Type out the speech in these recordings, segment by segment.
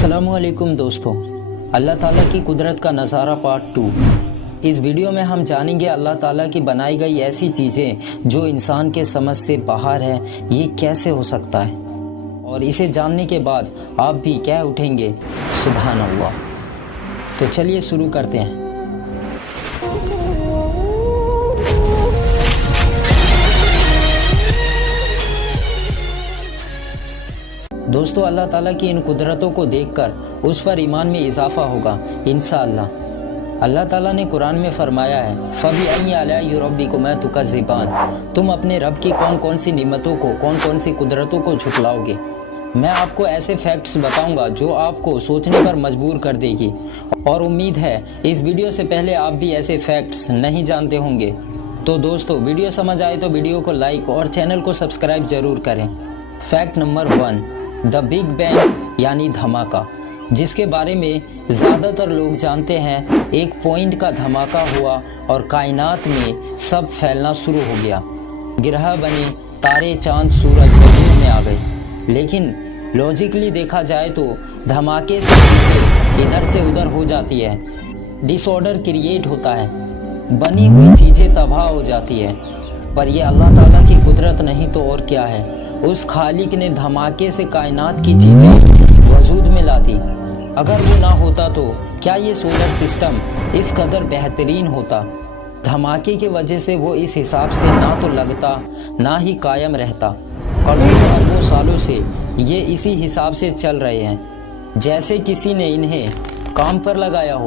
अस्सलामुअलैकुम दोस्तों, अल्लाह ताला की कुदरत का नज़ारा पार्ट 2। इस वीडियो में हम जानेंगे अल्लाह ताला की बनाई गई ऐसी चीज़ें जो इंसान के समझ से बाहर है, ये कैसे हो सकता है। और इसे जानने के बाद आप भी कह उठेंगे सुभान अल्लाह। तो चलिए शुरू करते हैं। दोस्तों, अल्लाह ताला की इन कुदरतों को देखकर उस पर ईमान में इजाफ़ा होगा इंशाअल्लाह। अल्लाह ताला ने कुरान में फरमाया है, फ़बी आलाई रब्बिकुमा तुकज़्ज़िबान। तुम अपने रब की कौन कौन सी निमतों को, कौन कौन सी कुदरतों को झुटलाओगे। मैं आपको ऐसे फैक्ट्स बताऊंगा जो आपको सोचने पर मजबूर कर देगी, और उम्मीद है इस वीडियो से पहले आप भी ऐसे फैक्ट्स नहीं जानते होंगे। तो दोस्तों, वीडियो समझ आए तो वीडियो को लाइक और चैनल को सब्सक्राइब ज़रूर करें। Fact number 1, the big bang यानी धमाका, जिसके बारे में ज़्यादातर लोग जानते हैं। एक पॉइंट का धमाका हुआ और कायनात में सब फैलना शुरू हो गया। ग्रह बने, तारे, चांद, सूरज वजूद में आ गए। लेकिन लॉजिकली देखा जाए तो धमाके से चीज़ें इधर से उधर हो जाती है, डिसऑर्डर क्रिएट होता है, बनी हुई चीज़ें तबाह हो जाती है। पर यह अल्लाह ताला की कुदरत नहीं तो और क्या है। उस खालिक ने धमाके से कायनात की चीज़ें वजूद में ला दी। अगर वो ना होता तो क्या ये सोलर सिस्टम इस कदर बेहतरीन होता। धमाके की वजह से वो इस हिसाब से ना तो लगता ना ही कायम रहता। करोड़ों अरबों सालों से ये इसी हिसाब से चल रहे हैं, जैसे किसी ने इन्हें काम पर लगाया हो।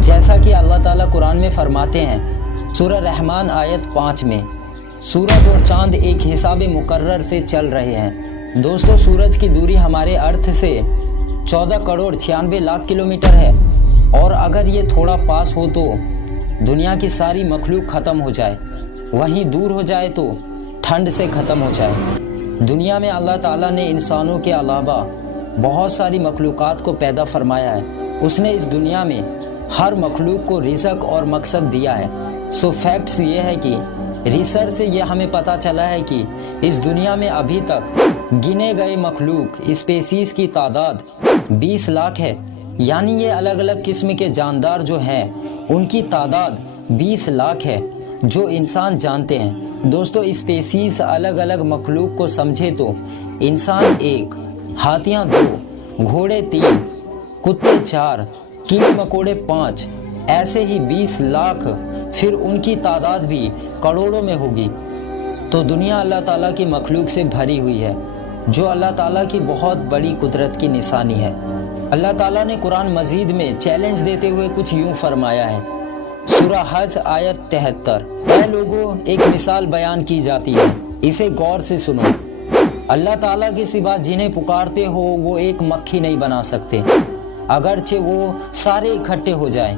जैसा कि अल्लाह ताला कुरान में फरमाते हैं, सूरह रहमान आयत 5 में, सूरज और चांद एक हिसाब मुकर्रर से चल रहे हैं। दोस्तों, सूरज की दूरी हमारे अर्थ से 14 करोड़ 96 लाख किलोमीटर है, और अगर ये थोड़ा पास हो तो दुनिया की सारी मखलूक ख़त्म हो जाए, वहीं दूर हो जाए तो ठंड से ख़त्म हो जाए। दुनिया में अल्लाह ताला ने इंसानों के अलावा बहुत सारी मखलूक़ात को पैदा फरमाया है। उसने इस दुनिया में हर मखलूक को रिज़्क़ और मकसद दिया है। सो फैक्ट्स ये है कि रिसर्च से ये हमें पता चला है कि इस दुनिया में अभी तक गिने गए मखलूक स्पेसीज़ की तादाद 20 लाख है। यानी ये अलग अलग किस्म के जानदार जो हैं उनकी तादाद 20 लाख है जो इंसान जानते हैं। दोस्तों, स्पेसीज़ अलग अलग मखलूक को समझे तो इंसान 1, हाथियाँ 2, घोड़े 3, कुत्ते 4, कीड़े मकोड़े 5, ऐसे ही 20 लाख, फिर उनकी तादाद भी करोड़ों में होगी। तो दुनिया अल्लाह ताला की मखलूक से भरी हुई है, जो अल्लाह ताला की बहुत बड़ी कुदरत की निशानी है। अल्लाह ताला ने कुरान मजीद में चैलेंज देते हुए कुछ यूँ फरमाया है, सूरह हज आयत 73, ऐ लोगों, एक मिसाल बयान की जाती है, इसे गौर से सुनो। अल्लाह ताला के सिवा जिन्हें पुकारते हो वो एक मक्खी नहीं बना सकते, अगरचे वो सारे इकट्ठे हो जाएं।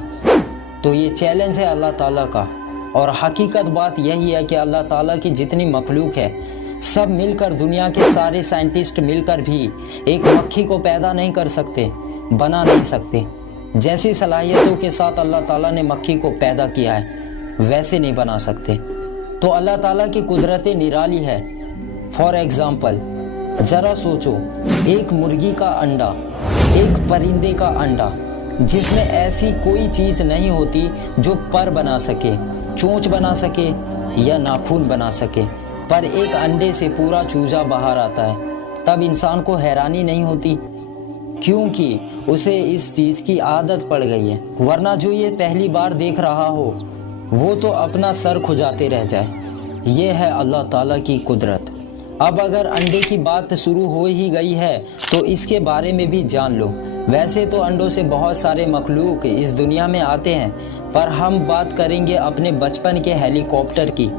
तो ये चैलेंज है अल्लाह ताला का। और हकीकत बात यही है कि अल्लाह ताला की जितनी मखलूक है, सब मिलकर, दुनिया के सारे साइंटिस्ट मिलकर भी एक मक्खी को पैदा नहीं कर सकते, बना नहीं सकते। जैसी सलाहियतों के साथ अल्लाह ताला ने मक्खी को पैदा किया है, वैसे नहीं बना सकते। तो अल्लाह ताला की कुदरत निराली है। फॉर एग्ज़ाम्पल, ज़रा सोचो, एक मुर्गी का अंडा, एक परिंदे का अंडा, जिसमें ऐसी कोई चीज़ नहीं होती जो पर बना सके, चोंच बना सके या नाखून बना सके, पर एक अंडे से पूरा चूजा बाहर आता है। तब इंसान को हैरानी नहीं होती, क्योंकि उसे इस चीज़ की आदत पड़ गई है। वरना जो ये पहली बार देख रहा हो वो तो अपना सर खुजाते रह जाए। ये है अल्लाह ताला की कुदरत। अब अगर अंडे की बात शुरू हो ही गई है तो इसके बारे में भी जान लो। वैसे तो अंडों से बहुत सारे मखलूक इस दुनिया में आते हैं, पर हम बात करेंगे अपने बचपन के हेलीकॉप्टर की,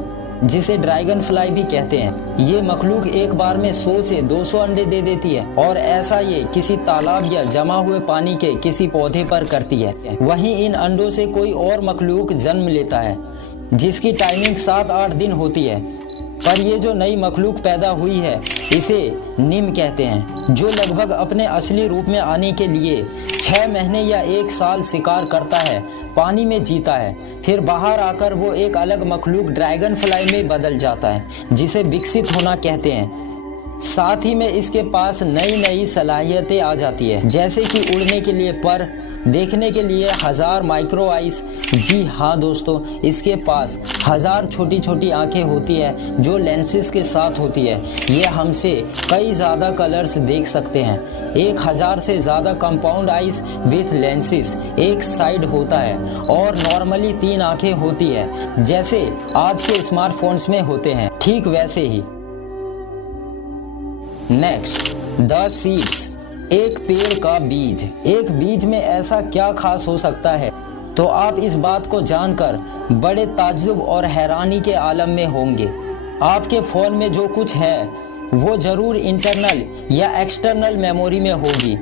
जिसे ड्रैगन फ्लाई भी कहते हैं। ये मखलूक एक बार में 100 से 200 अंडे दे देती है, और ऐसा ये किसी तालाब या जमा हुए पानी के किसी पौधे पर करती है। वहीं इन अंडों से कोई और मखलूक जन्म लेता है, जिसकी टाइमिंग 7-8 दिन होती है। पर ये जो नई मखलूक पैदा हुई है, इसे निम कहते हैं, जो लगभग अपने असली रूप में आने के लिए 6 महीने या 1 साल शिकार करता है, पानी में जीता है, फिर बाहर आकर वो एक अलग मखलूक ड्रैगन फ्लाई में बदल जाता है, जिसे विकसित होना कहते हैं। साथ ही में इसके पास नई नई सलाहियतें आ जाती है, जैसे कि उड़ने के लिए पर, देखने के लिए 1000 माइक्रो आइस। जी हाँ दोस्तों, इसके पास 1000 छोटी छोटी आंखें होती है जो लेंसेज के साथ होती है। ये हमसे कई ज़्यादा कलर्स देख सकते हैं। 1000 से ज़्यादा कंपाउंड आइस विथ लेंसेज एक साइड होता है और नॉर्मली 3 आंखें होती है, जैसे आज के स्मार्टफोन्स में होते हैं, ठीक वैसे ही। नेक्स्ट, द सीड्स, एक पेड़ का बीज। एक बीज में ऐसा क्या खास हो सकता है, तो आप इस बात को जानकर बड़े ताज्जुब और हैरानी के आलम में होंगे। आपके फ़ोन में जो कुछ है वो ज़रूर इंटरनल या एक्सटर्नल मेमोरी में होगी,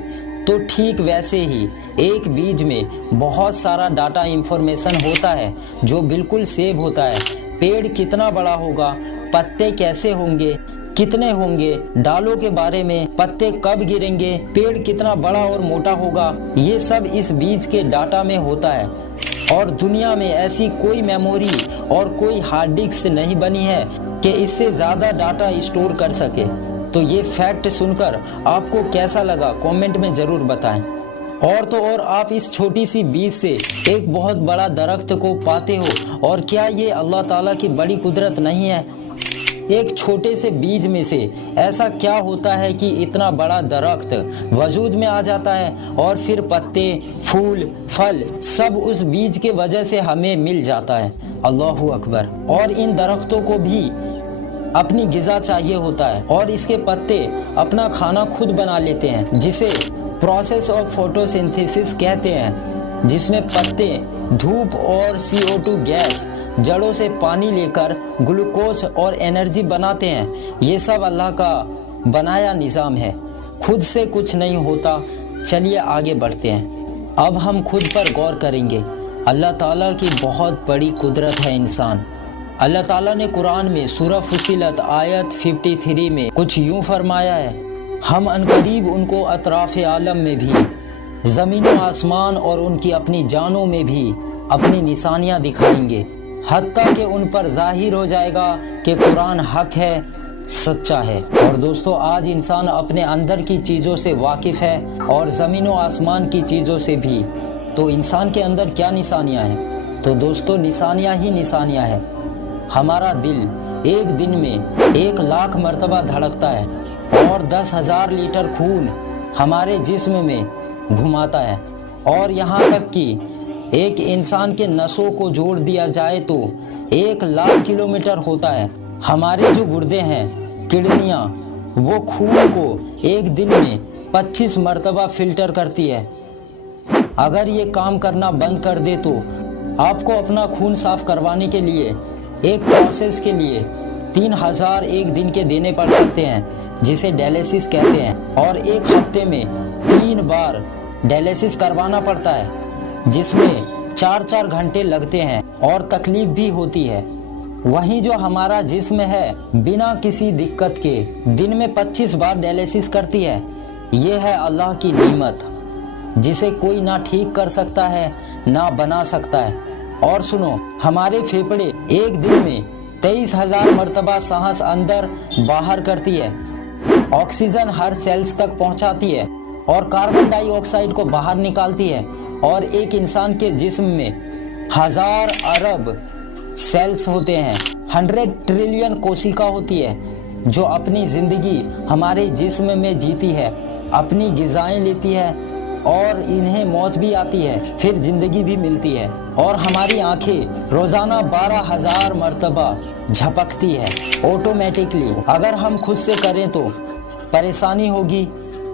तो ठीक वैसे ही एक बीज में बहुत सारा डाटा इंफॉर्मेशन होता है जो बिल्कुल सेव होता है। पेड़ कितना बड़ा होगा, पत्ते कैसे होंगे, कितने होंगे, डालों के बारे में, पत्ते कब गिरेंगे, पेड़ कितना बड़ा और मोटा होगा, ये सब इस बीज के डाटा में होता है। और दुनिया में ऐसी कोई मेमोरी और कोई हार्ड डिस्क नहीं बनी है कि इससे ज़्यादा डाटा स्टोर कर सके। तो ये फैक्ट सुनकर आपको कैसा लगा, कमेंट में ज़रूर बताएं। और तो और आप इस छोटी सी बीज से एक बहुत बड़ा दरख्त को पाते हो, और क्या ये अल्लाह ताला की बड़ी कुदरत नहीं है। एक छोटे से बीज में से ऐसा क्या होता है कि इतना बड़ा दरख्त वजूद में आ जाता है, और फिर पत्ते, फूल, फल सब उस बीज के वजह से हमें मिल जाता है। अल्लाहु अकबर। और इन दरख्तों को भी अपनी गिज़ा चाहिए होता है, और इसके पत्ते अपना खाना खुद बना लेते हैं, जिसे प्रोसेस ऑफ फोटोसिंथेसिस कहते हैं, जिसमें पत्ते धूप और CO2 गैस जड़ों से पानी लेकर ग्लूकोज और एनर्जी बनाते हैं। ये सब अल्लाह का बनाया निज़ाम है, खुद से कुछ नहीं होता। चलिए आगे बढ़ते हैं। अब हम खुद पर गौर करेंगे। अल्लाह ताला की बहुत बड़ी कुदरत है इंसान। अल्लाह ताला ने कुरान में सूरह फुसिलत आयत 53 में कुछ यूँ फरमाया है, हम अनकरीब उनको अतराफ़ आलम में भी, ज़मीन व आसमान और उनकी अपनी जानों में भी अपनी निशानियाँ दिखाएंगे, हत्ता कि उन पर जाहिर हो जाएगा कि कुरान हक है, सच्चा है। और दोस्तों, आज इंसान अपने अंदर की चीज़ों से वाकिफ़ है और ज़मीन व आसमान की चीज़ों से भी। तो इंसान के अंदर क्या निशानियाँ हैं? तो दोस्तों, निशानियाँ ही निशानियाँ हैं। हमारा दिल एक दिन में 1 लाख मरतबा धड़कता है और 10,000 लीटर खून हमारे जिस्म में घुमाता है, और यहाँ तक कि एक इंसान के नसों को जोड़ दिया जाए तो 1 लाख किलोमीटर होता है। हमारे जो गुर्दे हैं, किडनियाँ, वो खून को एक दिन में 25 मरतबा फिल्टर करती है। अगर ये काम करना बंद कर दे तो आपको अपना खून साफ करवाने के लिए एक प्रोसेस के लिए 3000 एक दिन के देने पड़ सकते हैं, जिसे डायलिसिस कहते हैं, और एक हफ्ते में 3 बार डायलिसिस करवाना पड़ता है, जिसमें 4-4 घंटे लगते हैं और तकलीफ भी होती है। वहीं जो हमारा जिस्म है, बिना किसी दिक्कत के दिन में 25 बार डायलिसिस करती है। ये है अल्लाह की नेमत, जिसे कोई ना ठीक कर सकता है ना बना सकता है। और सुनो, हमारे फेफड़े एक दिन में 23,000 मरतबा सांस अंदर बाहर करती है, ऑक्सीजन हर सेल्स तक पहुंचाती है और कार्बन डाइऑक्साइड को बाहर निकालती है। और एक इंसान के जिस्म में 1000 अरब सेल्स होते हैं, 100 ट्रिलियन कोशिका होती है, जो अपनी ज़िंदगी हमारे जिस्म में जीती है, अपनी ग़िज़ाएं लेती है, और इन्हें मौत भी आती है, फिर ज़िंदगी भी मिलती है। और हमारी आंखें रोज़ाना 12,000 मरतबा झपकती है ऑटोमेटिकली। अगर हम खुद से करें तो परेशानी होगी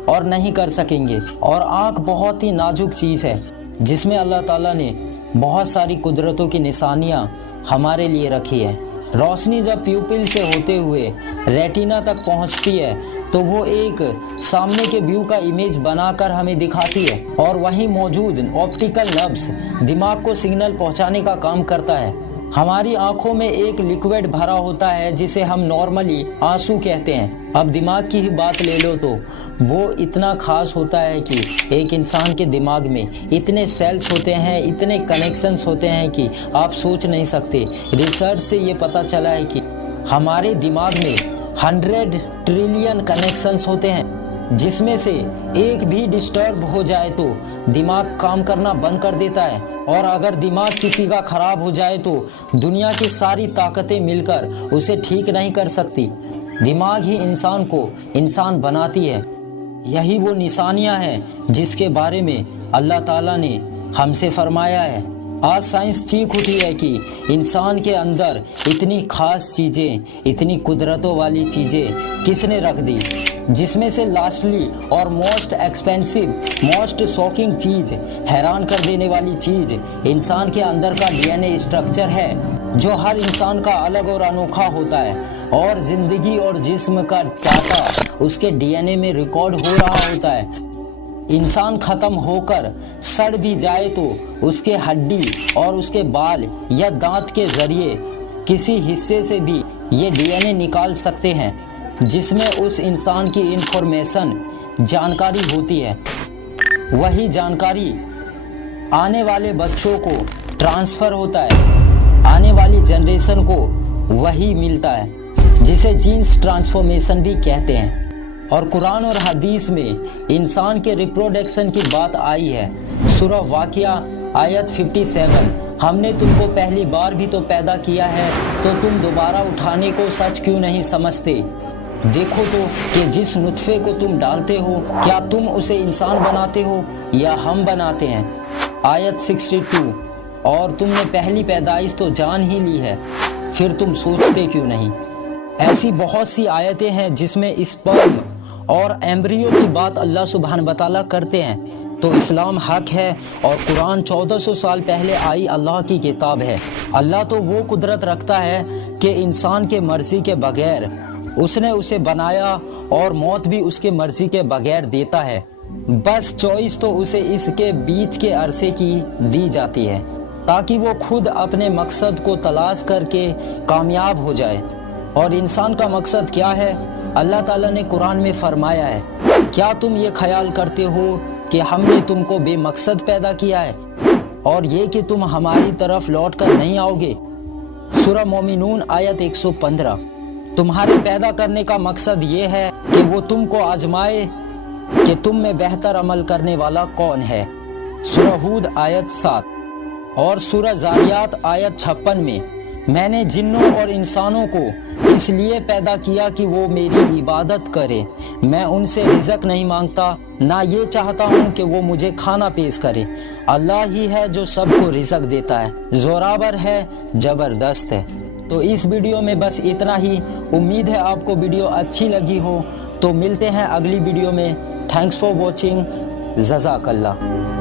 और नहीं कर सकेंगे। और आँख बहुत ही नाजुक चीज़ है, जिसमें अल्लाह ताला ने बहुत सारी कुदरतों की निशानियाँ हमारे लिए रखी है। रोशनी जब प्यूपिल से होते हुए रेटिना तक पहुँचती है तो वो एक सामने के व्यू का इमेज बनाकर हमें दिखाती है, और वहीं मौजूद ऑप्टिकल नर्व्स दिमाग को सिग्नल पहुंचाने का काम करता है। हमारी आंखों में एक लिक्विड भरा होता है जिसे हम नॉर्मली आंसू कहते हैं। अब दिमाग की ही बात ले लो तो वो इतना खास होता है कि एक इंसान के दिमाग में इतने सेल्स होते हैं, इतने कनेक्शंस होते हैं कि आप सोच नहीं सकते। रिसर्च से ये पता चला है कि हमारे दिमाग में 100 ट्रिलियन कनेक्शंस होते हैं, जिसमें से एक भी डिस्टर्ब हो जाए तो दिमाग काम करना बंद कर देता है। और अगर दिमाग किसी का खराब हो जाए तो दुनिया की सारी ताकतें मिलकर उसे ठीक नहीं कर सकती। दिमाग ही इंसान को इंसान बनाती है। यही वो निशानियां हैं जिसके बारे में अल्लाह ताला ने हमसे फरमाया है। आज साइंस चीख उठी है कि इंसान के अंदर इतनी खास चीज़ें, इतनी कुदरतों वाली चीज़ें किसने रख दी, जिसमें से लास्टली और मोस्ट एक्सपेंसिव, मोस्ट शॉकिंग चीज़, हैरान कर देने वाली चीज़ इंसान के अंदर का डीएनए स्ट्रक्चर है, जो हर इंसान का अलग और अनोखा होता है। और ज़िंदगी और जिस्म का डाटा उसके डीएनए में रिकॉर्ड हो रहा होता है। इंसान ख़त्म होकर सड़ भी जाए तो उसके हड्डी और उसके बाल या दांत के ज़रिए किसी हिस्से से भी ये डीएनए निकाल सकते हैं, जिसमें उस इंसान की इंफॉर्मेशन, जानकारी होती है। वही जानकारी आने वाले बच्चों को ट्रांसफ़र होता है, आने वाली जनरेशन को वही मिलता है, जिसे जीन्स ट्रांसफॉर्मेशन भी कहते हैं। और कुरान और हदीस में इंसान के रिप्रोडक्शन की बात आई है। सूरह वाक़िया आयत 57, हमने तुमको पहली बार भी तो पैदा किया है, तो तुम दोबारा उठाने को सच क्यों नहीं समझते? देखो तो कि जिस नुत्फे को तुम डालते हो, क्या तुम उसे इंसान बनाते हो या हम बनाते हैं? आयत 62, और तुमने पहली पैदाइश तो जान ही ली है, फिर तुम सोचते क्यों नहीं? ऐसी बहुत सी आयतें हैं जिसमें स्पर्म और एम्ब्रियो की बात अल्लाह सुब्हान व तआला करते हैं। तो इस्लाम हक है और कुरान 1400 साल पहले आई अल्लाह की किताब है। अल्लाह तो वो कुदरत रखता है कि इंसान के मर्ज़ी के बगैर उसने उसे बनाया और मौत भी उसके मर्ज़ी के बगैर देता है। बस चॉइस तो उसे इसके बीच के अरसे की दी जाती है, ताकि वो खुद अपने मकसद को तलाश करके कामयाब हो जाए। और इंसान का मकसद क्या है? अल्लाह ताला ने कुरान में फरमाया है, क्या तुम ये ख्याल करते हो कि हमने तुमको बेमकसद पैदा किया है और ये कि तुम हमारी तरफ लौट कर नहीं आओगे? सूरह मोमिनून आयत 115। तुम्हारे पैदा करने का मकसद ये है कि वो तुमको आजमाए कि तुम में बेहतर अमल करने वाला कौन है। सूरह हूद आयत 7 और सूरह ज़ारियात आयत 56 में, मैंने जिन्नों और इंसानों को इसलिए पैदा किया कि वो मेरी इबादत करे। मैं उनसे रिज़्क़ नहीं मांगता, ना ये चाहता हूँ कि वो मुझे खाना पेश करे। अल्लाह ही है जो सबको रिज़्क़ देता है, ज़ोरावर है, ज़बरदस्त है। तो इस वीडियो में बस इतना ही। उम्मीद है आपको वीडियो अच्छी लगी हो। तो मिलते हैं अगली वीडियो में। Thanks for watching. जज़ाकल्लाह।